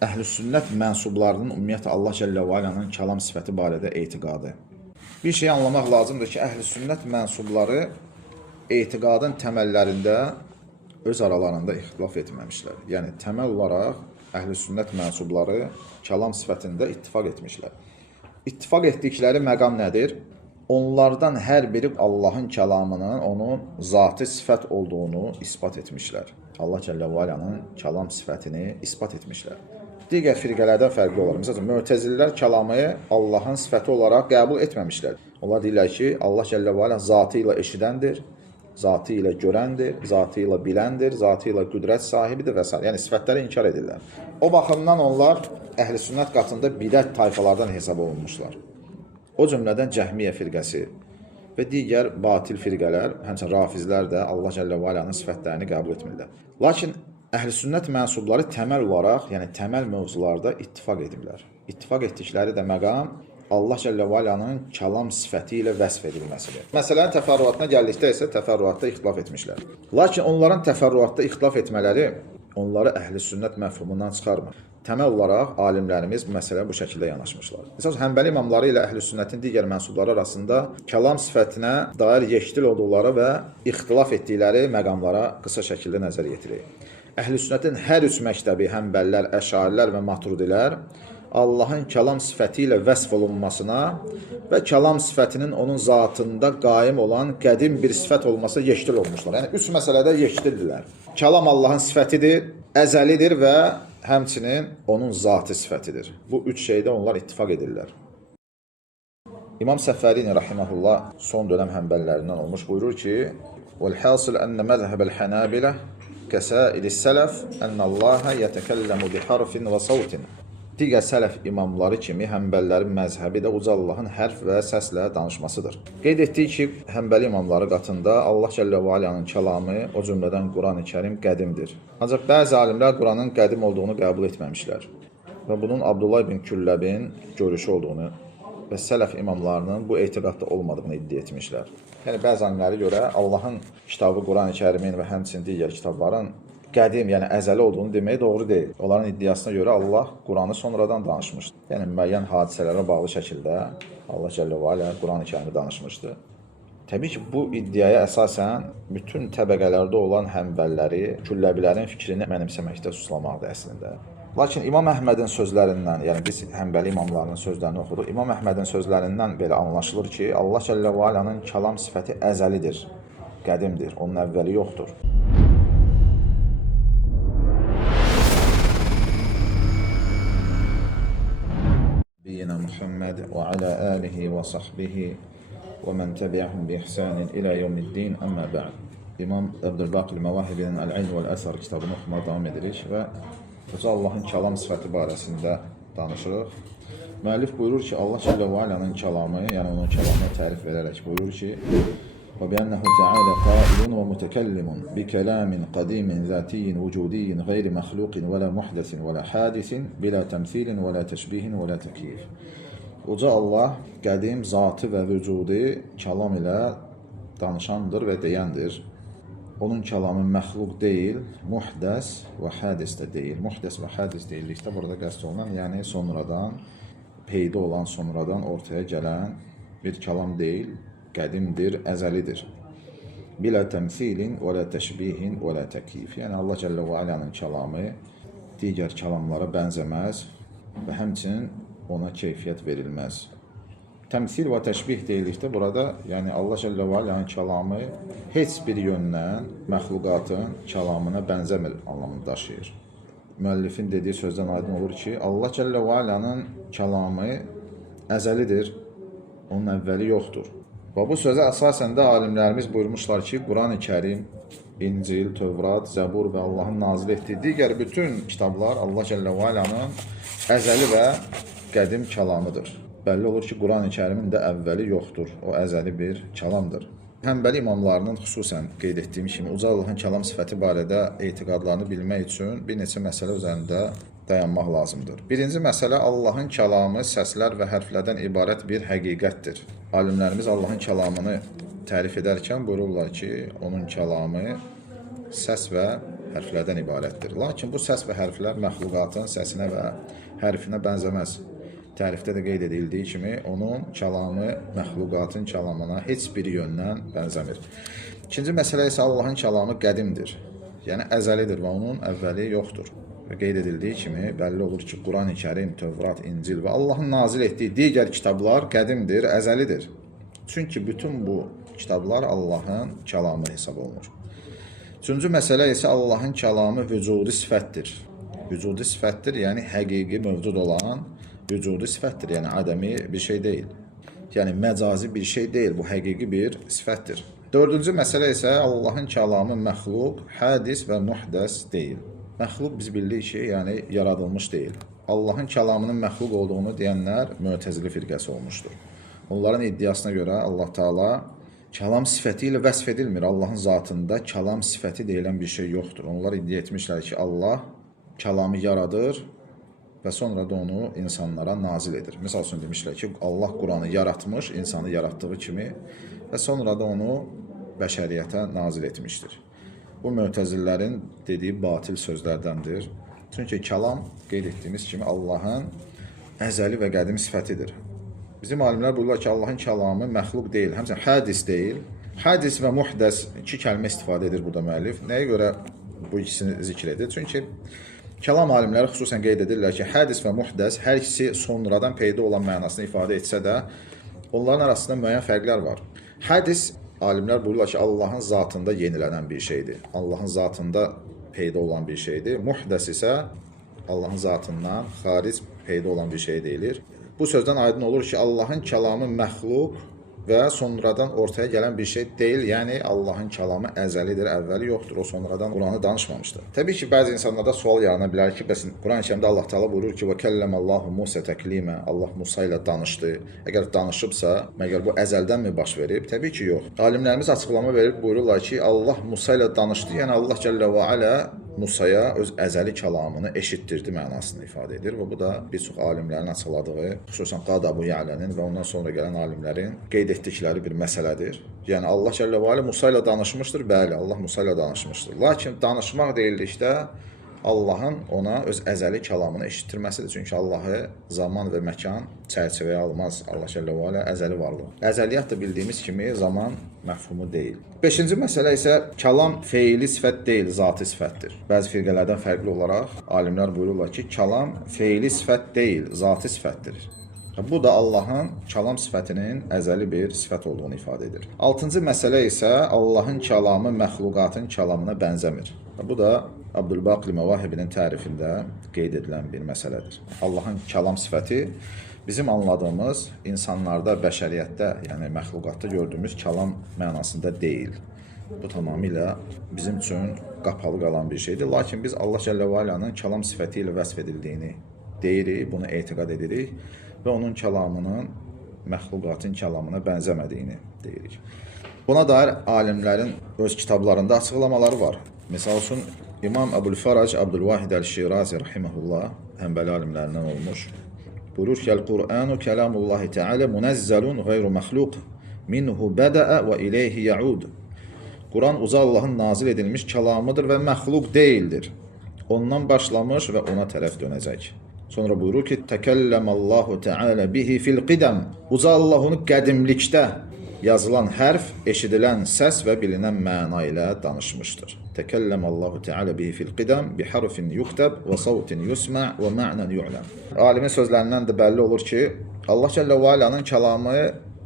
Əhlüsünnət mənsublarının ümumiyyətlə Allah Cəllə və Alanın kəlam sifəti barədə etiqadı. Bir şey anlamaq lazımdır ki, əhlüsünnət mənsubları etiqadın təməllərində öz aralarında ixtilaf etməmişlər. Yəni, təməl olaraq əhlüsünnət mənsubları kəlam sifətində ittifaq etmişlər. İttifaq etdikləri məqam nədir? Onlardan hər biri Allahın kəlamının onun zatı sifət olduğunu isbat etmişlər. Allah Cəllə və Alanın kəlam sifətini isbat etmişlər. Digər firqələrdən fərqli olar. Məsələn, Mötəzililər kəlamı Allahın sifəti olaraq qəbul etməmişlər. Onlar deyirlər ki, Allah Cəllə və Ala zatı ilə eşidəndir, zatı ilə görəndir, zatı ilə biləndir, zatı ilə qüdrət sahibidir və s. Yəni, sifətləri inkar edirlər. O baxımdan onlar əhl-i-sünnət qatında bidət tayfalardan hesab olunmuşlar. O cümlədən Cəhmiyyə firqəsi və digər batil firqələr, həmçinin rafizlər də Allah Cəllə və Alanın sifətlərini qəbul etmirlər. Lakin əhl-i-sünnət mənsubları təməl olaraq, yəni təməl mövzularda ittifaq ediblər. İttifaq etdikləri də məqam Allah Cəllə və Alanın kəlam sifəti ilə vəsf edilməsidir. Məsələnin təfərrüatına gəldikdə isə təfərrüatda ixtilaf etmişlər. Lakin onların təfərrüatda ixtilaf etmələri onları əhl-i-sünnət məfhumundan çıxarmır. Təməl olaraq alimlərimiz bu məsələyə bu şəkildə yanaşmışlar. Məsələn, Həmbəli imamları ilə əhl-i-sünnətin digər mənsubları arasında kəlam sifətinə dair yekdil olduqları və ixtilaf etdikləri məqamlara qısa şəkildə nəzər yetirik. Əhl-i-sünnətin hər üç məktəbi, Həmbəlilər, Əşarilər və Maturidilər Allahın kəlam sifəti ilə vəsf olunmasına və kəlam sifətinin onun zatında qaim olan qədim bir sifət olması yekdil olmuşlar. Yəni, üç məsələdə yekdildirlər. Kəlam Allahın sifətidir, əzəlidir və həmçinin onun zatı sifətidir. Bu üç şeydə onlar ittifaq edirlər. İmam Səfərini rahimehullah son dönəm həmbəllərindən olmuş buyurur ki: "Vəl-hasil enne məzhəbəl Hanabilə kəsailis sələf ennallaha yetəkəlləmu bi harfin və sautin." Digər sələf imamları kimi həmbəllərin məzhəbi də uca Allahın hərf və səslə danışmasıdır. Qeyd etdik ki, həmbəli imamları qatında Allah Cəllə və Alanın kəlamı, o cümlədən Quran-ı Kərim qədimdir. Ancaq bəzi alimlər Quranın qədim olduğunu qəbul etməmişlər və bunun Abdullah ibn Külləbin görüşü olduğunu və sələf imamlarının bu etiqadda olmadığını iddia etmişlər. Yəni, bəzi alimlərə görə Allahın kitabı Quran-ı Kərimin və həmçinin digər kitabların qədim, yəni əzəli olduğunu demək doğru deyil. Onların iddiasına görə Allah Quranı sonradan danışmışdır. Yəni, müəyyən hadisələrə bağlı şəkildə Allah Cəllə və Ala Quran-ı Kərimi danışmışdır. Təbii ki, bu iddiaya əsasən bütün təbəqələrdə olan həmbəlləri, külləbilərin fikrini mənimsəməkdə suslamaqdır əslində. Lakin İmam Əhmədin sözlərindən, yəni biz həmbəli imamlarının sözlərini oxuduq, İmam Əhmədin sözlərindən belə anlaşılır ki, Allah Cəllə və Alanın kəlam sifəti əzəlidir, qədimdir, onun əvvəli yoxdur. Muhammed və alə alihi və sahbihi və mən təbi'ahum bi ihsanin ilə yevmiddin, əmmə bə'd. İmam Əbdülbaqil Məvahibinin Əl-İlm vəl-Əsər kitabını oxumaya davam edirik və Uca Allahın kəlam sifəti barəsində danışırıq. Müəllif buyurur ki, Allah Cəllə və Alanın kəlamı, yəni onun kəlamına tərif verərək buyurur ki, وبأنه تعالى قائل ومتكلم بكلام قديم ذاتي وجودي غير مخلوق ولا محدث ولا حادث بلا تمثيل ولا تشبيه ولا تكييف. Uca Allah qədim zatı və vücudi kəlam ilə danışandır və deyəndir. Onun kəlamı məxluq deyil, muhdəs və hədis də deyil. Muhdəs və hədis deyildikdə burada qəsd olunan, yəni sonradan peyda olan, sonradan ortaya gələn bir kəlam deyil, qədimdir, əzəlidir. Bilə təmsilin və lə təşbihin və lə təkif. Yəni, Allah Cəllə və Alanın kəlamı digər kəlamlara bənzəməz və həmçinin ona keyfiyyət verilməz. Təmsil və təşbih deyildikdə burada, yəni Allah Cəllə və Alanın kəlamı heç bir yöndən məxluqatın kəlamına bənzəmir anlamını daşıyır. Müəllifin dediyi sözdən aydın olur ki, Allah Cəllə və Alanın kəlamı əzəlidir, onun əvvəli yoxdur. Və bu sözə əsasən də alimlərimiz buyurmuşlar ki, Quran-ı Kərim, İncil, Tövrat, Zəbur və Allahın nazil etdiyi digər bütün kitablar Allah Cəllə və Alanın əzəli və qədim kəlamıdır. Bəlli olur ki, Quran-ı Kərimin də əvvəli yoxdur, o əzəli bir kəlamdır. Həmbəli imamlarının xüsusən qeyd etdiyim kimi Uca Allahın kəlam sifəti barədə etiqadlarını bilmək üçün bir neçə məsələ üzərində dayanmaq lazımdır. Birinci məsələ, Allahın kəlamı səslər və hərflərdən ibarət bir həqiqətdir. Alimlərimiz Allahın kəlamını tərif edərkən buyururlar ki, onun kəlamı səs və hərflərdən ibarətdir. Lakin bu səs və hərflər məxluqatın səsinə və hərfinə bənzəməz. Tərifdə də qeyd edildiyi kimi, onun kəlamı məxluqatın kəlamına heç bir yöndən bənzəmir. İkinci məsələ isə Allahın kəlamı qədimdir, yəni əzəlidir və onun əvvəli yoxdur. Və qeyd edildiyi kimi, bəlli olur ki, Quran-ı Kərim, Tövrat, İncil və Allahın nazil etdiyi digər kitablar qədimdir, əzəlidir. Çünki bütün bu kitablar Allahın kəlamı hesab olunur. Üçüncü məsələ isə Allahın kəlamı vücudi sifətdir. Vücudi sifətdir, yəni həqiqi mövcud olan vücudi sifətdir, yəni ədəmi bir şey deyil. Yəni məcazi bir şey deyil, bu həqiqi bir sifətdir. Dördüncü məsələ isə Allahın kəlamı məxluq, hədis və muhdəs deyil. Məxluq biz bildik ki, yəni yaradılmış deyil. Allahın kəlamının məxluq olduğunu deyənlər Mü'təzili firqəsi olmuşdur. Onların iddiasına görə Allah Teala kəlam sifəti ilə vəsf edilmir. Allahın zatında kəlam sifəti deyilən bir şey yoxdur. Onlar iddia etmişlər ki, Allah kəlamı yaradır və sonra da onu insanlara nazil edir. Misal üçün demişlər ki, Allah Quranı yaratmış, insanı yaratdığı kimi və sonra da onu bəşəriyyətə nazil etmişdir. Bu Mü'təzililərin dediyi batil sözlərdəndir. Çünki kəlam, qeyd etdiyimiz kimi, Allahın əzəli və qədim sifətidir. Bizim alimlər buyururlar ki, Allahın kəlamı məxluq deyil, həmçinin hədis deyil. Hədis və muhdəs iki kəlmə istifadə edir burada müəllif. Nəyə görə bu ikisini zikr edir? Çünki kəlam alimləri xüsusən qeyd edirlər ki, hədis və muhdəs hər ikisi sonradan peyda olan mənasını ifadə etsə də, onların arasında müəyyən fərqlər var. Hədis, alimlər buyururlar ki, Allahın zatında yenilənən bir şeydir. Allahın zatında peyda olan bir şeydir. Muhdəs isə Allahın zatından xaric peyda olan bir şey deyilir. Bu sözdən aydın olur ki, Allahın kəlamı məxluq və sonradan ortaya gələn bir şey deyil. Yəni, Allahın kəlamı əzəlidir, əvvəli yoxdur. O sonradan Quranı danışmamışdır. Təbii ki, bəzi insanlarda sual yarana bilər ki, bəs Quran-ı Kərimdə Allah Teala buyurur ki, وَكَلَّمَ اللّٰهُ مُوسَى تَكْلِيمًا Allah Musa ilə danışdı. Əgər danışıbsa, məgər bu əzəldən mi baş verib? Təbii ki, yox. Alimlərimiz açıqlama verib buyururlar ki, Allah Musa ilə danışdı. Yəni, Allah Cəllə və Alə Musaya öz əzəli kəlamını eşitdirdi mənasını ifadə edir və bu da bir çox alimlərin açıqladığı, xüsusən Qad Əbu Ya'lənin və ondan sonra gələn alimlərin qeyd etdikləri bir məsələdir. Yəni Allah Cəllə və Alə Musa ilə danışmışdır, bəli, Allah Musa ilə danışmışdır. Lakin danışmaq deyildikdə Allahın ona öz əzəli kəlamını eşitdirməsidir. Çünki Allahı zaman və məkan çərçivəyə almaz. Allah Cəllə və Alə əzəli varlıq. Əzəliyyət də bildiyimiz kimi zaman məfhumu deyil. Beşinci məsələ isə kəlam feili sifət deyil, zati sifətdir. Bəzi firqələrdən fərqli olaraq alimlər buyururlar ki, kəlam feili sifət deyil, zati sifətdir. Bu da Allahın kəlam sifətinin əzəli bir sifət olduğunu ifadə edir. Altıncı məsələ isə Allahın kəlamı məxluqatın kəlamına bənzəmir. Bu da Abdülbaqi Məvahibinin tərifində qeyd edilən bir məsələdir. Allahın kəlam sifəti bizim anladığımız insanlarda, bəşəriyyətdə, yəni məxluqatda gördüyümüz kəlam mənasında deyil. Bu tamamilə bizim üçün qapalı qalan bir şeydir. Lakin biz Allah Cəllə və Alənin kəlam sifəti ilə vəsf edildiyini deyirik, bunu etiqad edirik və onun kəlamının məxluqatın kəlamına bənzəmədiyini deyirik. Buna dair alimlərin öz kitablarında açıqlamaları var. Məsəl üçün, İmam Əbul-Farac Abdülvahid Əl-Şirazi rahimehullah, Həmbəli alimlərindən olmuş, buyurur ki, "El-Qur'anu kelamullahi Teala munazzalun gayru mahluq, minhu bada'a və ileyhi yaud." Quran uca Allahın nazil edilmiş kəlamıdır və məxluq deyildir. Ondan başlamış və ona tərəf dönəcək. Sonra buyurur ki, "Təkəlləməllahu Teala bihi fil qidam." Uca Allah onu qədimlikdə yazılan hərf, eşidilən səs və bilinən məna ilə danışmışdır. Təkəlləməllahu Teala bihi fil qidam bi harfin yuktab və savtin yusma və ma'nan yu'lam. Alimin sözlərindən də bəlli olur ki, Allah Cəllə və Alənin kəlamı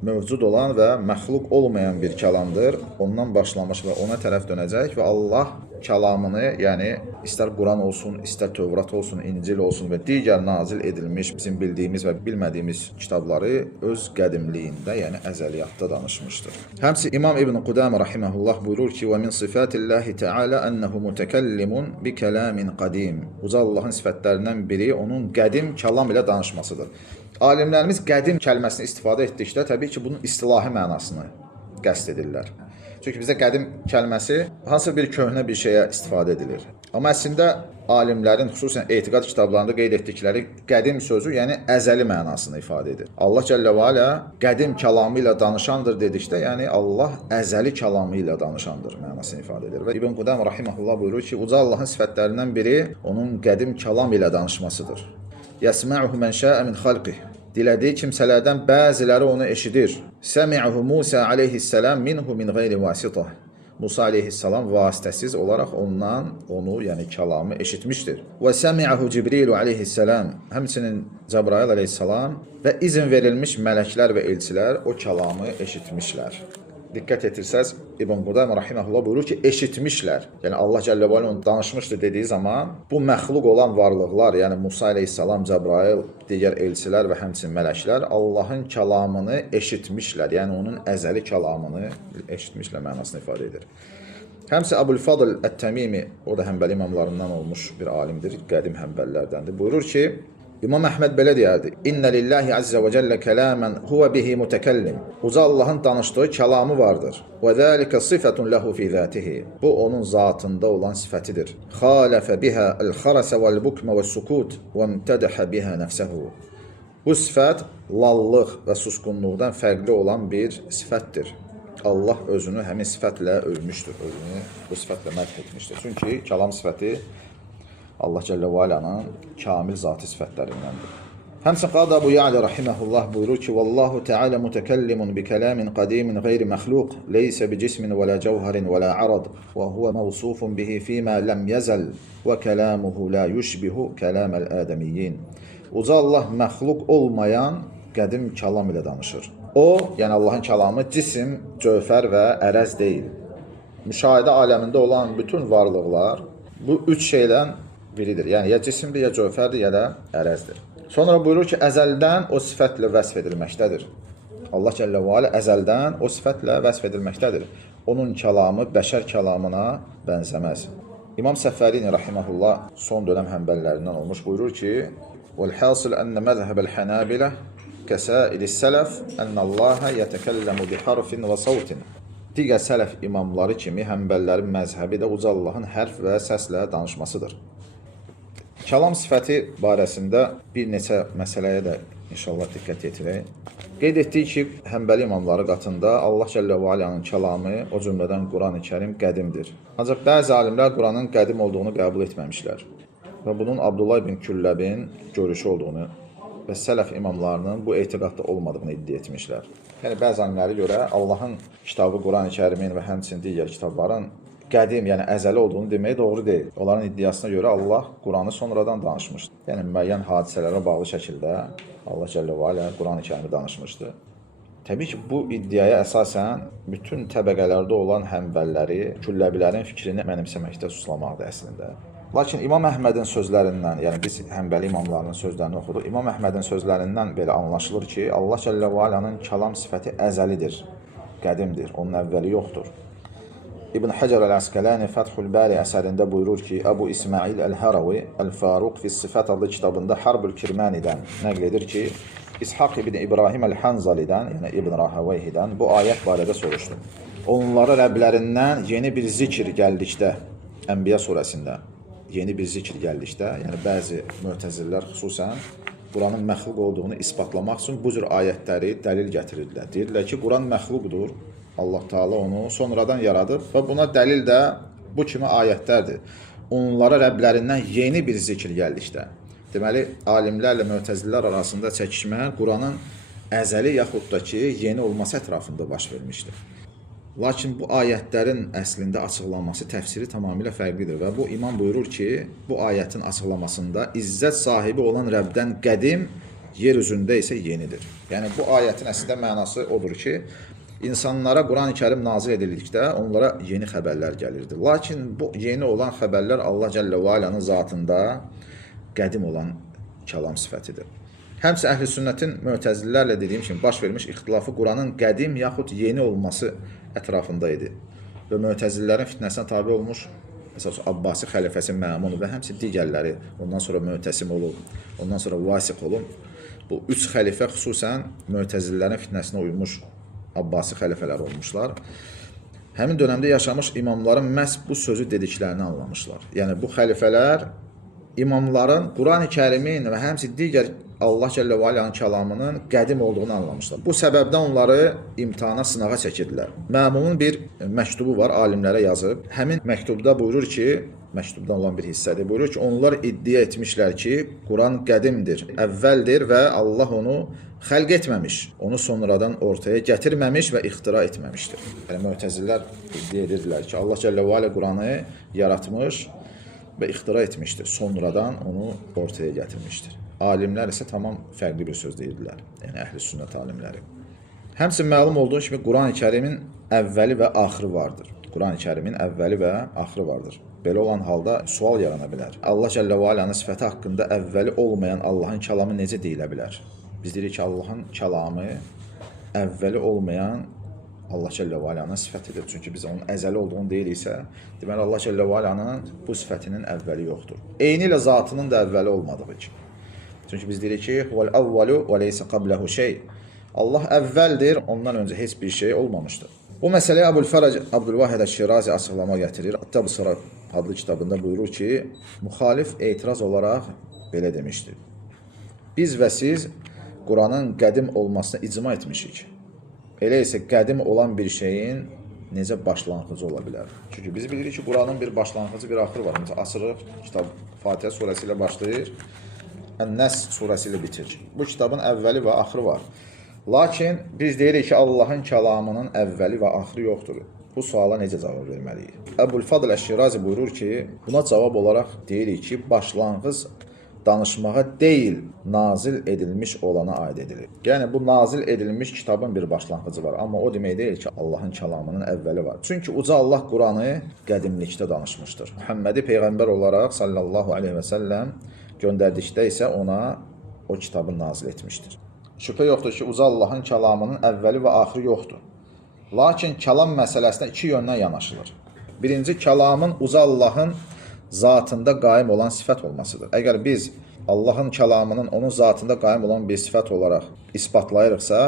mövcud olan və məxluq olmayan bir kəlamdır. Ondan başlamış və ona tərəf dönəcək və Allah kəlamını, yəni istər Quran olsun, istər Tövrat olsun, İncil olsun və digər nazil edilmiş bizim bildiyimiz və bilmədiyimiz kitabları öz qədimliyində, yəni əzəliyyatda danışmışdır. Həmçinin İmam İbn Qudamə rahimehullah buyurur ki: "Və min sifatillahi Teala ennehu mutekellimun bi kelamin qadim." Uca Allahın sifətlərindən biri onun qədim kəlam ilə danışmasıdır. Alimlərimiz qədim kəlməsini istifadə etdikdə təbii ki, bunun istilahi mənasını qəsd edirlər. Çünki bizdə qədim kəlməsi hansı bir köhnə bir şeyə istifadə edilir. Amma əslində alimlərin xüsusən etiqad kitablarında qeyd etdikləri qədim sözü, yəni əzəli mənasını ifadə edir. Allah Cəllə və Alə qədim kəlamı ilə danışandır dedikdə, yəni Allah əzəli kəlamı ilə danışandır mənasını ifadə edir. Və İbn Qudam rahimehullah buyurur ki, uca Allahın sifətlərindən biri onun qədim kəlam ilə danışmasıdır. Yəsma'uhu men şa'a min xalqih. Dilədiyi kimsələrdən bəziləri onu eşidir. Səmi'uhu Musa aleyhissalam minhu min qeyri vasitah. Musa aleyhissalam vasitəsiz olaraq ondan onu, yəni kəlamı eşitmişdir. Və səmi'ahu Cibril aleyhissalam, həmçinin Cəbrail aleyhissalam və izin verilmiş mələklər və elçilər o kəlamı eşitmişlər. Diqqət etirsəz, İbn Qudam rahimehullah buyurur ki, eşitmişlər. Yəni Allah Cəllə və Alə onu danışmışdı dediyi zaman bu məxluq olan varlıqlar, yəni Musa aleyhissalam, Cəbrail, digər elçilər və həmçinin mələklər Allahın kəlamını eşitmişlər. Yəni onun əzəli kəlamını eşitmişlər mənasını ifadə edir. Həmçə Əbul-Fadl Ət-Təmimi, o da Həmbəli imamlarından olmuş bir alimdir, qədim Həmbəlilərdəndir. Buyurur ki, İmam Əhməd belə deyərdi: İnna lillahi azza və cəllə kalaman huwa bihi mutakallim. Uca Allahın danışdığı kəlamı vardır. Və zalika sifatun lahu fi zatihi. Bu onun zatında olan sifətidir. Xalafa biha al-kharas wal-bukma was-sukut və imtadaha biha nafsuhu. Bu sifət lallıq və susqunluqdan fərqli olan bir sifətdir. Allah özünü həmin sifətlə övmüşdür, özünü bu sifətlə mədh etmişdir. Çünki kəlam sifəti Allah Cəllə və Alənin kamil zati sifətlərindəndir. Həmçinin Qadı Əbu Ya'lə rahimehullah buyurur ki, Vallahu Teala mutekellimun bi kalamin qadimin gayri məxluq, leysə bi cismin və la cevherin və la arad, və huve mevsufun bihi fīmə ləm yəzəl, və kalamuhu la yushbihu kalaməl ədəmiyyin. Uca Allah məxluq olmayan qədim kəlam ilə danışır. O, yəni Allahın kəlamı cisim, cövhər və ərəz deyil. Müşahidə aləmində olan bütün varlıqlar bu üç şeydən biridir. Yəni ya cisimdir, ya cövhərdir, ya da ərəzdir. Sonra buyurur ki, əzəldən o sifətlə vəsf edilməkdədir. Allah Cəllə və Alə əzəldən o sifətlə vəsf edilməkdədir. Onun kəlamı bəşər kəlamına bənzəməz. İmam Səffərini rahimehullah son dönəm həmbəlilərindən olmuş buyurur ki, وَالْحَاصِلْ أَنَّ مَذْهَبَ الْحَنَابِلَةِ كَسَائِرِ السَّلَفِ أَنَّ اللّٰهَ يَتَكَلَّمُ بِحَرْفٍ وَصَوْتٍ. Digər sələf imamları kimi həmbəllərin məzhəbi də uca Allahın hərf və səslə danışmasıdır. Kəlam sifəti barəsində bir neçə məsələyə də inşallah diqqət yetirək. Qeyd etdik ki, Həmbəli imamları qatında Allah Cəllə və Alənin kəlamı, o cümlədən Quran-ı Kərim qədimdir. Ancaq bəzi alimlər Quranın qədim olduğunu qəbul etməmişlər və bunun Abdullah ibn Külləbin görüşü olduğunu və sələf imamlarının bu etiqadda olmadığını iddia etmişlər. Yəni, bəzi alimlərə görə Allahın kitabı Quran-ı Kərimin və həmçinin digər kitabların qədim, yəni əzəli olduğunu demək doğru deyil. Onların iddiasına görə Allah Quranı sonradan danışmışdır. Yəni, müəyyən hadisələrə bağlı şəkildə Allah Cəllə və Alə Quran-ı Kərimi danışmışdır. Təbii ki, bu iddiaya əsasən bütün təbəqələrdə olan həmbəlləri, külləbilərin fikrini mənimsəməkdə suslamaqdır əslində. Lakin İmam Əhmədin sözlərindən, yəni biz həmbəli imamlarının sözlərini oxuduq, İmam Əhmədin sözlərindən belə anlaşılır ki, Allah Cəllə və Alənin kəlam sifəti əzəlidir, qədimdir, onun əvvəli yoxdur. İbn Həcər Əl-Əsqələni Fəthül Bəri əsərində buyurur ki, Əbu İsmail Əl-Haravi Əl-Faruq fi Sifət adlı kitabında Harbül Kirmənidən nəql edir ki, İshaq ibn İbrahim Əl-Hanzalidən, yəni İbn Rahavayhidən bu ayət barədə soruşdu. Onlara Rəblərindən yeni bir zikr gəldikdə, Ənbiya surəsində yeni bir zikr gəldikdə, yəni bəzi mötəzillər xüsusən Quranın məxluq olduğunu isbatlamaq üçün bu cür ayətləri dəlil gətirirlər. Deyirlər ki, Quran məxluqdur. Allah Teala onu sonradan yaradıb və buna dəlil də bu kimi ayətlərdir. Onlara Rəblərindən yeni bir zikr gəldikdə. Deməli, alimlərlə mötəzillər arasında çəkişmə Quranın əzəli yaxud da ki, yeni olması ətrafında baş vermişdir. Lakin bu ayətlərin əslində açıqlanması, təfsiri tamamilə fərqlidir və bu imam buyurur ki, bu ayətin açıqlamasında izzət sahibi olan Rəbdən qədim, yer üzündə isə yenidir. Yəni, bu ayətin əslində mənası odur ki, İnsanlara Quran-ı Kərim nazil edildikdə onlara yeni xəbərlər gəlirdi. Lakin bu yeni olan xəbərlər Allah Cəllə və Alənin zatında qədim olan kəlam sifətidir. Həmçə Əhl-i Sünnətin mötəzillərlə dediyim kimi baş vermiş ixtilafı Quranın qədim yaxud yeni olması ətrafında idi. Və mötəzillərin fitnəsinə tabi olmuş, məsələn, Abbasi xəlifəsi Məmun və həmçə digərləri, ondan sonra Mötəsim olub, ondan sonra Vasiq olub. Bu üç xəlifə xüsusən mötəzillərin fitnəsinə uymuş Abbasi xəlifələr olmuşlar. Həmin dönəmdə yaşamış imamların məhz bu sözü dediklərini anlamışlar. Yəni, bu xəlifələr imamların Quran-ı Kərimin və həmçinin digər Allah Cəllə və Alanın kəlamının qədim olduğunu anlamışlar. Bu səbəbdən onları imtahana, sınağa çəkirdilər. Məmunun bir məktubu var, alimlərə yazıb. Həmin məktubda buyurur ki, məktubdan olan bir hissədir. Buyurur ki, onlar iddia etmişlər ki, Quran qədimdir, əvvəldir və Allah onu xəlq etməmiş, onu sonradan ortaya gətirməmiş və ixtira etməmişdir. Yəni, Mötəzilər iddia edirdilər ki, Allah Cəllə və Alə Quranı yaratmış və ixtira etmişdir, sonradan onu ortaya gətirmişdir. Alimlər isə tamam fərqli bir söz deyirdilər, yəni əhl-i sünnət alimləri. Həmçinin məlum olduğu kimi Quran-ı Kərimin əvvəli və axırı vardır. Quran-ı Kərimin əvvəli və axırı vardır. Belə olan halda sual yarana bilər. Allah Cəllə və Alanın sifəti haqqında əvvəli olmayan Allahın kəlamı necə deyilə bilər? Biz deyirik ki, Allahın kəlamı əvvəli olmayan Allah Cəllə və Alanın sifətidir. Çünki biz onun əzəli olduğunu deyiriksə, deməli Allah Cəllə və Alanın bu sifətinin əvvəli yoxdur. Eyni ilə zatının da əvvəli olmadığı kimi. Çünki biz deyirik ki, "Huvel-əvvəlu və leysə qabləhu şey." Allah əvvəldir, ondan öncə heç bir şey olmamışdır. Bu məsələyə Əbul-Fərəc Abdülvahid Əş-Şirazi açıqlama gətirir. At-Təbsira adlı kitabında buyurur ki, müxalif etiraz olaraq belə demişdir. Biz və siz Quranın qədim olmasına icma etmişik. Elə isə qədim olan bir şeyin necə başlanğıcı ola bilər? Çünki biz bilirik ki, Quranın bir başlanğıcı, bir axırı var. Mesela açırıq, kitab Fatihə surəsi ilə başlayır, Ən-Nəs surəsi ilə bitir. Bu kitabın əvvəli və axırı var. Lakin biz deyirik ki, Allahın kəlamının əvvəli və axırı yoxdur. Bu suala necə cavab verməliyik? Əbul-Fadl Əş-Şirazi buyurur ki, buna cavab olaraq deyirik ki, başlanğıc danışmağa deyil, nazil edilmiş olana aid edilir. Yəni, bu nazil edilmiş kitabın bir başlanğıcı var. Amma o demək deyil ki, Allahın kəlamının əvvəli var. Çünki Uca Allah Quranı qədimlikdə danışmışdır. Muhammədi Peyğəmbər olaraq sallallahu aleyhi və səlləm göndərdikdə isə ona o kitabı nazil etmişdir. Şübhə yoxdur ki, Uca Allahın kəlamının əvvəli və axırı yoxdur. Lakin kəlam məsələsinə iki yöndən yanaşılır. Birinci, kəlamın Uca Allahın zatında qaim olan sifət olmasıdır. Əgər biz Allahın kəlamının onun zatında qaim olan bir sifət olaraq isbatlayırıqsa,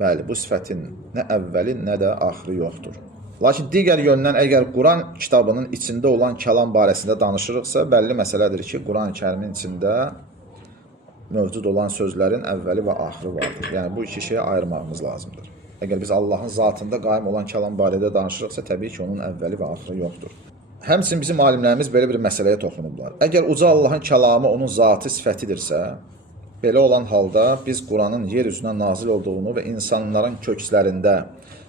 bəli, bu sifətin nə əvvəli, nə də axırı yoxdur. Lakin digər yöndən, əgər Quran kitabının içində olan kəlam barəsində danışırıqsa, bəlli məsələdir ki, Quran-ı Kərimin içində mövcud olan sözlərin əvvəli və axırı vardır. Yəni, bu iki şeyi ayırmağımız lazımdır. Əgər biz Allahın zatında qaim olan kəlam barədə danışırıqsa, təbii ki, onun əvvəli və axırı yoxdur. Həmçinin bizim alimlərimiz belə bir məsələyə toxunublar. Əgər Uca Allahın kəlamı onun zatı sifətidirsə, belə olan halda biz Quranın yer üzünə nazil olduğunu və insanların kökslərində,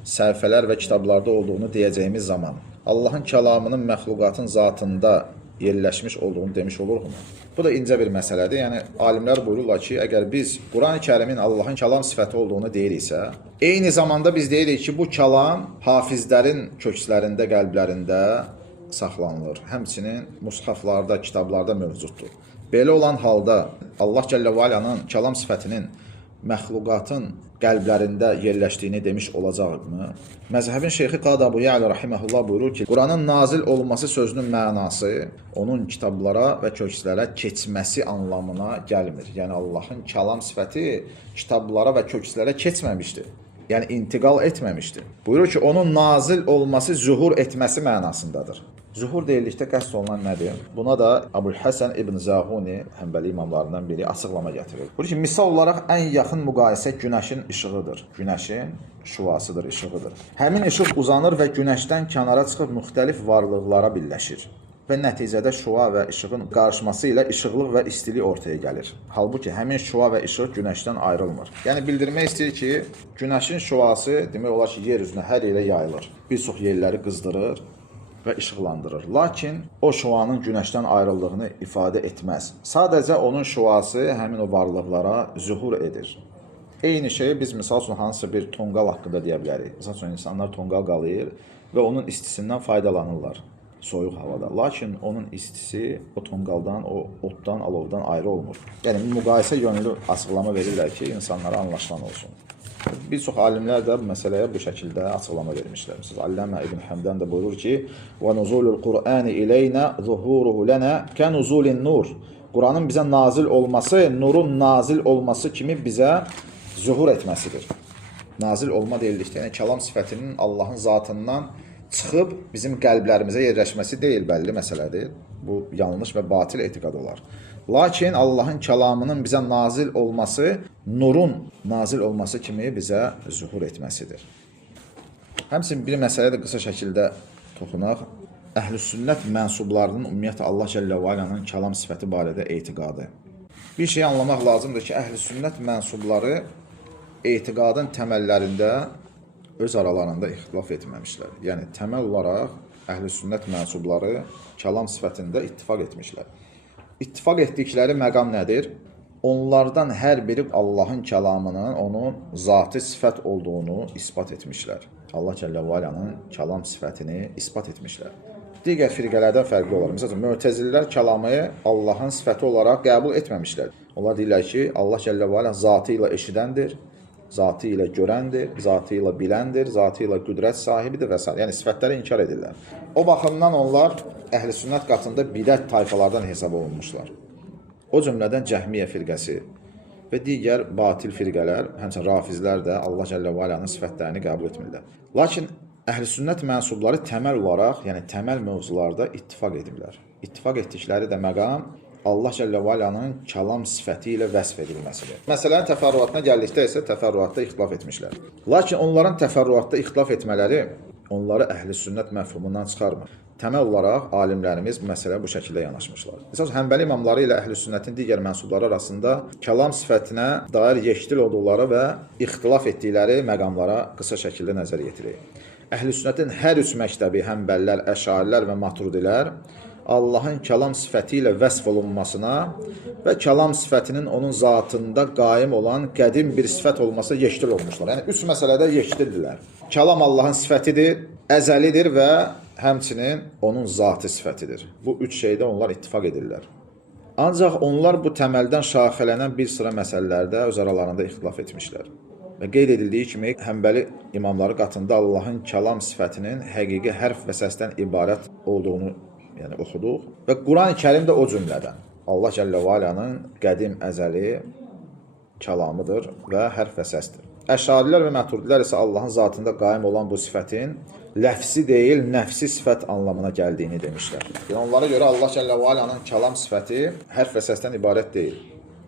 səhifələr və kitablarda olduğunu deyəcəyimiz zaman Allahın kəlamının məxluqatın zatında yerləşmiş olduğunu demiş olurmu? Bu da incə bir məsələdir. Yəni, alimlər buyururlar ki, əgər biz Quran-ı Kərimin Allahın kəlam sifəti olduğunu deyiriksə, eyni zamanda biz deyirik ki, bu kəlam hafizlərin kökslərində, qəlblərində saxlanılır. Həmçinin mushaflarda, kitablarda mövcuddur. Belə olan halda Allah Cəllə və Alanın kəlam sifətinin məxluqatın qəlblərində yerləşdiyini demiş olacaqmı? Məzhəbin şeyxi Qad Əbu Ya'la rahimehullah buyurur ki, Quranın nazil olması sözünün mənası onun kitablara və kökslərə keçməsi anlamına gəlmir. Yəni, Allahın kəlam sifəti kitablara və kökslərə keçməmişdir. Yəni, intiqal etməmişdir. Buyurur ki, onun nazil olması zühur etməsi mənasındadır. Zuhur deyildikdə qəsd olunan nədir? Buna da Əbul-Həsən İbn Zahuni, Həmbəli imamlarından biri, açıqlama gətirir. Buyurur ki, misal olaraq ən yaxın müqayisə günəşin işığıdır. Günəşin şüasıdır, işığıdır. Həmin işıq uzanır və günəşdən kənara çıxıb müxtəlif varlıqlara birləşir. Və nəticədə şüa və işığın qarışması ilə işıqlıq və istilik ortaya gəlir. Halbuki həmin şüa və işıq günəşdən ayrılmır. Yəni, bildirmək istəyir ki, günəşin şüası demək olar ki, yer üzünə hər yerə yayılır. Bir çox yerləri qızdırır və işıqlandırır. Lakin o şüanın günəşdən ayrıldığını ifadə etməz. Sadəcə onun şüası həmin o varlıqlara zühur edir. Eyni şeyi biz misal üçün hansısa bir tonqal haqqında deyə bilərik. Misal üçün insanlar tonqal qalayır və onun istisindən faydalanırlar soyuq havada. Lakin onun istisi o tonqaldan, o otdan, alovdan ayrı olmur. Yəni, müqayisə yönlü açıqlama verirlər ki, insanlara anlaşılan olsun. Bir çox alimlər də bu məsələyə bu şəkildə açıqlama vermişlər. Məsələn, Alləmə İbn Həmdən də buyurur ki, وَنُزُولُ الْقُرْآنِ إِلَيْنَا ظُهُورُهُ لَنَا كَنُزُولِ النُّورِ Quranın bizə nazil olması, nurun nazil olması kimi bizə zuhur etməsidir. Nazil olma deyildikdə, yəni kəlam sifətinin Allahın zatından çıxıb bizim qəlblərimizə yerləşməsi deyil, bəlli məsələdir. Bu yanlış və batil etiqad olar. Lakin Allahın kəlamının bizə nazil olması, nurun nazil olması kimi bizə zuhur etməsidir. Həmçinin bir məsələ də qısa şəkildə toxunaq. Əhlüsünnət mənsublarının ümumiyyətlə Allah Cəllə və Alanın kəlam sifəti barədə etiqadı. Bir şey anlamaq lazımdır ki, əhlüsünnət mənsubları etiqadın təməllərində öz aralarında ixtilaf etməmişlər. Yəni, təməl olaraq əhlüsünnət mənsubları kəlam sifətində ittifaq etmişlər. İttifaq etdikləri məqam nədir? Onlardan hər biri Allahın kəlamının onun zati sifət olduğunu isbat etmişlər. Allah Cəllə və Alanın kəlam sifətini isbat etmişlər. Digər firqələrdən fərqli olar. Məsələn, Mötəzililər kəlamı Allahın sifəti olaraq qəbul etməmişlər. Onlar deyirlər ki, Allah Cəllə və Alan zatı ilə eşidəndir, zatı ilə görəndir, zatı ilə biləndir, zatı ilə qüdrət sahibidir və s. Yəni, sifətləri inkar edirlər. O baxımdan onlar əhl-i-sünnət qatında bidət tayfalardan hesab olunmuşlar. O cümlədən Cəhmiyyə firqəsi və digər batil firqələr, həmçinin rafizlər də Allah Cəllə və Alanın sifətlərini qəbul etmirlər. Lakin əhl-i-sünnət mənsubları təməl olaraq, yəni təməl mövzularda ittifaq edirlər. İttifaq etdikləri də məqam Allah Cəllə və Alanın kəlam sifəti ilə vəsf edilməsidir. Məsələnin təfərrüatına gəldikdə isə təfərrüatda ixtilaf etmişlər. Lakin onların təfərrüatda ixtilaf etmələri onları əhl-i-sünnət məfhumundan çıxarmır. Təməl olaraq alimlərimiz məsələyə bu şəkildə yanaşmışlar. Məsələn, Həmbəli imamları ilə əhl-i-sünnətin digər mənsubları arasında kəlam sifətinə dair yekdil olduqları və ixtilaf etdikləri məqamlara qısa şəkildə nəzər yetirir. Əhl-i-sünnətin hər üç məktəbi, Həmbəlilər, Əşarilər və Maturidilər Allahın kəlam sifəti ilə vəsf olunmasına və kəlam sifətinin onun zatında qaim olan qədim bir sifət olmasına yekdil olmuşlar. Yəni, üç məsələdə yekdildirlər. Kəlam Allahın sifətidir, əzəlidir və həmçinin onun zatı sifətidir. Bu üç şeydə onlar ittifaq edirlər. Ancaq onlar bu təməldən şaxələnən bir sıra məsələlərdə öz aralarında ixtilaf etmişlər. Və qeyd edildiyi kimi, Həmbəli imamları qatında Allahın kəlam sifətinin həqiqi hərf və səsdən ibarət olduğunu oxuduq. Və Quran-ı Kərim də o cümlədən. Allah Cəllə və Alanın qədim əzəli kəlamıdır və hərf və səsdir. Əşarilər və Məturidilər isə Allahın zatında qaim olan bu sifətin ləfsi deyil, nəfsi sifət anlamına gəldiyini demişlər. Yəni, onlara görə Allah Cəllə və Alanın kəlam sifəti hərf və səsdən ibarət deyil,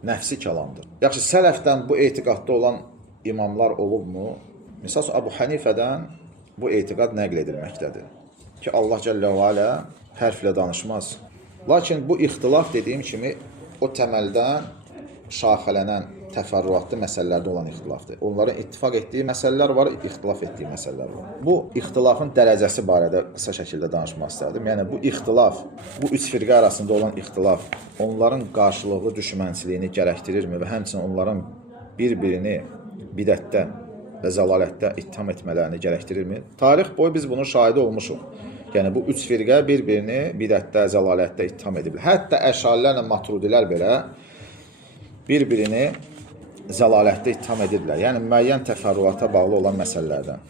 nəfsi kəlamdır. Yaxşı, sələfdən bu etiqadda olan imamlar olubmu? Misal, Əbu Hənifədən bu etiqad nəql edilməkdədir ki, Allah Cəllə və Ala hərflə danışmaz. Lakin bu ixtilaf dediyim kimi o təməldən şaxələnən təfərrüatlı məsələlərdə olan ixtilafdır. Onların ittifaq etdiyi məsələlər var, ixtilaf etdiyi məsələlər var. Bu ixtilafın dərəcəsi barədə qısa şəkildə danışmaq istərdim. Yəni bu ixtilaf, bu üç firqə arasında olan ixtilaf onların qarşılıqlı düşmənçiliyini gərəkdirirmi və həmçinin onların bir-birini bidətdə və zəlalətdə ittiham etmələrini gərəkdirirmi? Tarix boyu biz bunun şahidi olmuşuq. Yəni, bu üç firqə bir-birini bidətdə, zəlalətdə ittiham ediblər. Hətta Əşarilərlə Maturidilər belə bir-birini zəlalətdə ittiham edirlər. Yəni, müəyyən təfərrüata bağlı olan məsələlərdən.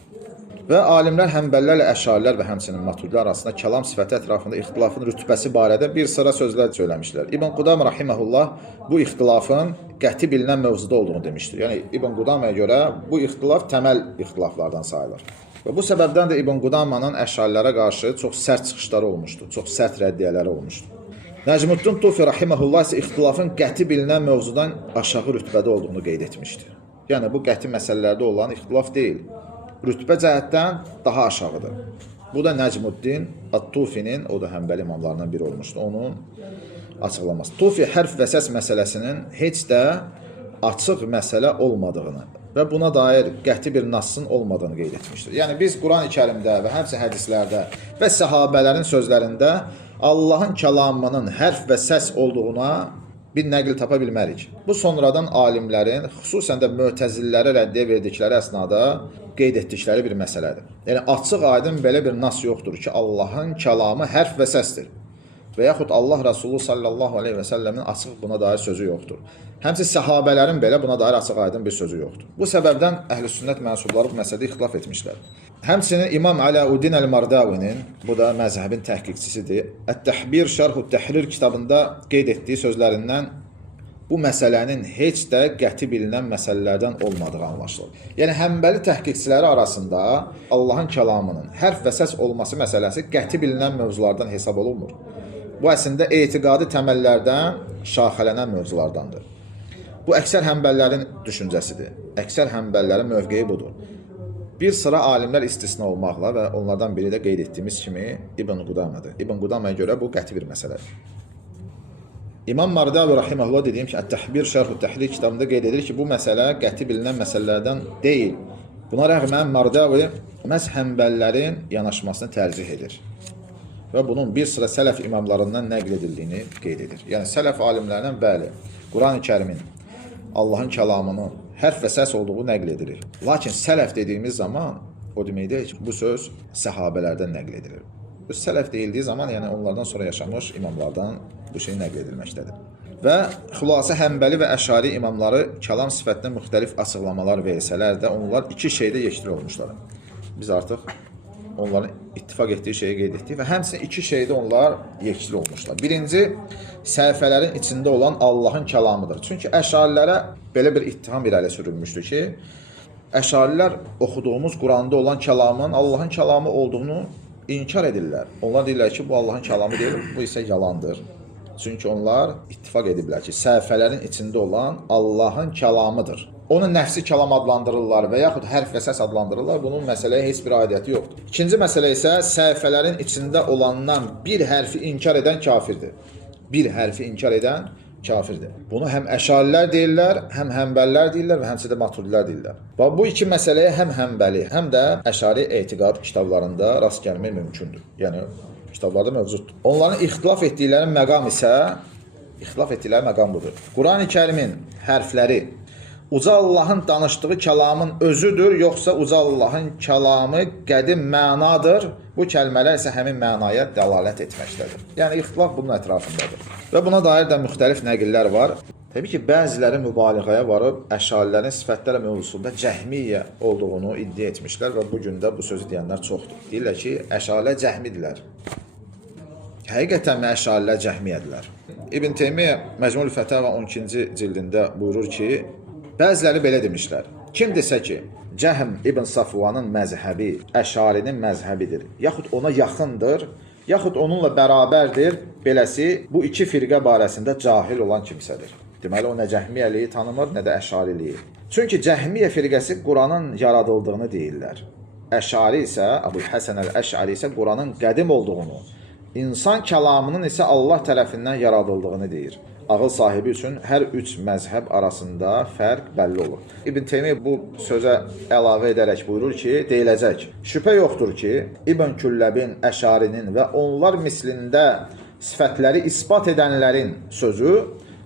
Və alimlər Həmbəlilərlə Əşarilər və həmçinin Maturidilər arasında kəlam sifəti ətrafında ixtilafın rütbəsi barədə bir sıra sözlər söyləmişlər. İbn Qudam rahiməhullah bu ixtilafın qəti bilinən mövzuda olduğunu demişdir. Yəni, İbn Qudamaya görə bu ixtilaf təməl ixtilaflardan sayılır. Və bu səbəbdən də İbn Qudamanın Əşarilərə qarşı çox sərt çıxışları olmuşdur, çox sərt rəddiyələri olmuşdur. Nəcmuddin Tufi rahiməhullah isə ixtilafın qəti bilinən mövzudan aşağı rütbədə olduğunu qeyd etmişdir. Yəni, bu qəti məsələlərdə olan ixtilaf deyil, rütbə cəhətdən daha aşağıdır. Bu da Nəcmuddin At-Tufinin, o da Həmbəli imamlarından biri olmuşdur, onun açıqlaması. Tufi hərf və səs məsələsinin heç də açıq məsələ olmadığını və buna dair qəti bir nassın olmadığını qeyd etmişdir. Yəni, biz Quran-ı Kərimdə və həmçinin hədislərdə və səhabələrin sözlərində Allahın kəlamının hərf və səs olduğuna bir nəql tapa bilmərik. Bu, sonradan alimlərin, xüsusən də Mötəzililərə rəddiyə verdikləri əsnada qeyd etdikləri bir məsələdir. Yəni, açıq aydın belə bir nas yoxdur ki, Allahın kəlamı hərf və səsdir. Və yaxud Allah Rasulü sallallahu aleyhi və səlləmin açıq buna dair sözü yoxdur. Həmçinin səhabələrin belə buna dair açıq aydın bir sözü yoxdur. Bu səbəbdən əhl-i-sünnət mənsubları bu məsələdə ixtilaf etmişlər. Həmçinin İmam Aləuddin Əl-Mardavinin, bu da məzhəbin təhqiqçisidir, Ət-Təhbir Şərh-ü-Təhrir kitabında qeyd etdiyi sözlərindən bu bu məsələnin heç də qəti bilinən məsələlərdən olmadığı anlaşılır. Yəni, Həmbəli təhqiqçiləri arasında Allahın kəlamının hərf və səs olması məsələsi qəti bilinən mövzulardan hesab olunmur. Bu, əslində, etiqadi təməllərdən şaxələnən mövzulardandır. Bu, əksər Həmbəlilərin düşüncəsidir. Əksər Həmbəlilərin mövqeyi budur. Bir sıra alimlər istisna olmaqla və onlardan biri də qeyd etdiyimiz kimi İbn Qudamədir. İbn Qudamaya görə bu qəti bir məsələdir. İmam Mardavi rahimehullah dediyim ki, Ət-Təhbir Şərh-ü Təhlil kitabında qeyd edir ki, bu məsələ qəti bilinən məsələlərdən deyil. Buna rəğmən Mardavi məhz Həmbəlilərin yanaşmasını tərcih edir və bunun bir sıra sələf imamlarından nəql edildiyini qeyd edir. Yəni, sələf alimlərindən bəli, Quran-ı Kərimin, Allahın kəlamının hərf və səs olduğu nəql edilir. Lakin sələf dediyimiz zaman, o deməkdir ki, bu söz səhabələrdən nəql edilir. Bu sələf deyildiyi zaman, yəni onlardan sonra yaşamış imamlardan bu şey nəql edilməkdədir. Və xülasə Həmbəli və Əşari imamları kəlam sifətinə müxtəlif açıqlamalar versələr də, onlar iki şeydə yekdir olmuşlar. Biz artıq onların ittifaq etdiyi şeyi qeyd etdik və həmçinin iki şeydə onlar yekdir olmuşlar. Birinci, səhifələrin içində olan Allahın kəlamıdır. Çünki Əşarilərə belə bir ittiham irəli sürülmüşdür ki, Əşarilər oxuduğumuz Quranda olan kəlamın Allahın kəlamı olduğunu inkar edirlər. Onlar deyirlər ki, bu Allahın kəlamı deyil, bu isə yalandır. Çünki onlar ittifaq ediblər ki, səhifələrin içində olan Allahın kəlamıdır. Onu nəfsi kəlam adlandırırlar və yaxud hərf və səs adlandırırlar. Bunun məsələyə heç bir aidiyyəti yoxdur. İkinci məsələ isə səhifələrin içində olandan bir hərfi inkar edən kafirdir. Bir hərfi inkar edən kafirdir. Bunu həm Əşarilər deyirlər, həm Həmbəlilər deyirlər və həmçə də Maturidilər deyirlər. Və bu iki məsələyə həm Həmbəli, həm də Əşari etiqad kitablarında rast gəlmək mümkündür. Yəni, kitablarda mövcuddur. Onların ixtilaf etdikləri məqam isə, budur. Quran-ı Kərimin hərfləri uca Allahın danışdığı kəlamın özüdür, yoxsa uca Allahın kəlamı qədim mənadır, bu kəlmələr isə həmin mənaya dəlalət etməkdədir. Yəni, ixtilaf bunun ətrafındadır. Və buna dair də müxtəlif nəqillər var. Təbii ki, bəziləri mübaliğəyə varıb, Əşarilərin sifətlərə mövzusunda cəhmiyyə olduğunu iddia etmişlər və bugün də bu sözü deyənlər çoxdur. Deyirlər ki, Əşarilər cəhmidirlər. Həqiqətən mi Əşarilər cəhmiyyədirlər? İbn Teymiyyə Məcmul Fətəva 12-ci cildində buyurur ki, bəziləri belə demişlər. Kim desə ki, Cəhm İbn Safvanın məzhəbi Əşarinin məzhəbidir, yaxud ona yaxındır, yaxud onunla bərabərdir, beləsi bu iki firqə barəsində cahil olan kimsədir. Deməli, o nə cəhmiyyəliyi tanımır, nə də əşariliyi. Çünki cəhmiyyə firqəsi Quranın yaradıldığını deyirlər. Əşari isə, Əbu Həsən əl-Əşari isə Quranın qədim olduğunu, insan kəlamının isə Allah tərəfindən yaradıldığını deyir. Ağıl sahibi üçün hər üç məzhəb arasında fərq bəlli olur. İbn Teymiyyə bu sözə əlavə edərək buyurur ki, deyiləcək, şübhə yoxdur ki, İbn Külləbin, Əşarinin və onlar mislində sifətləri isbat edənlərin sözü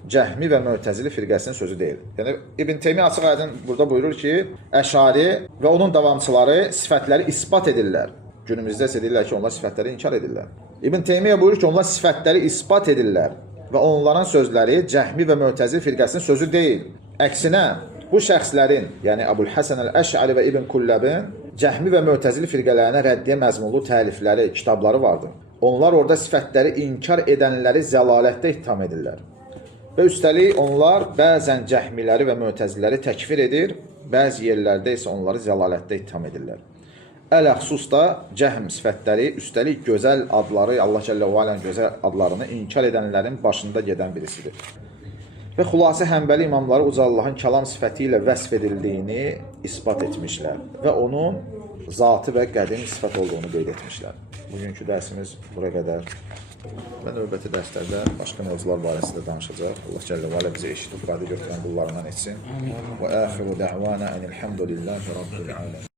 Cəhmi və Mötəzili firqəsinin sözü deyil. Yəni, İbn Teymiyyə açıq aydın burada buyurur ki, Əşari və onun davamçıları sifətləri isbat edirlər. Günümüzdə isə deyirlər ki, onlar sifətləri inkar edirlər. İbn Teymiyyə buyurur ki, onlar sifətləri isbat edirlər və onların sözləri Cəhmi və Mötəzil firqəsinin sözü deyil. Əksinə, bu şəxslərin, yəni Əbu Həsən əl-Əş'ari və İbn Kullabin Cəhmi və Mötəzil firqələrinə rəddiyə məzmunlu təlifləri, kitabları vardır. Onlar orada sifətləri inkar edənləri zəlalətdə ittiham edirlər. Və üstəlik, onlar bəzən Cəhmiləri və Mötəzilləri təkfir edir, bəzi yerlərdə isə onları zəlalətdə ittiham edirlər. Ələxsusda cəhm sifətləri, üstəlik gözəl adları, Allah Cəllə və Aləm gözəl adlarını inkar edənlərin başında gedən birisidir. Və xülasə Həmbəli imamları uca Allahın kəlam sifəti ilə vəsf edildiyini isbat etmişlər və onun zatı və qədim sifət olduğunu qeyd etmişlər. Bugünkü dərsimiz bura qədər. Və növbəti dərslərdə başqa mövzular barəsində danışacaq. Allah Cəllə və Aləm bizə eşidib, fayda götürən qullarından etsin. Və əxiru dəvana enilhamdülillahi rabbil aləm.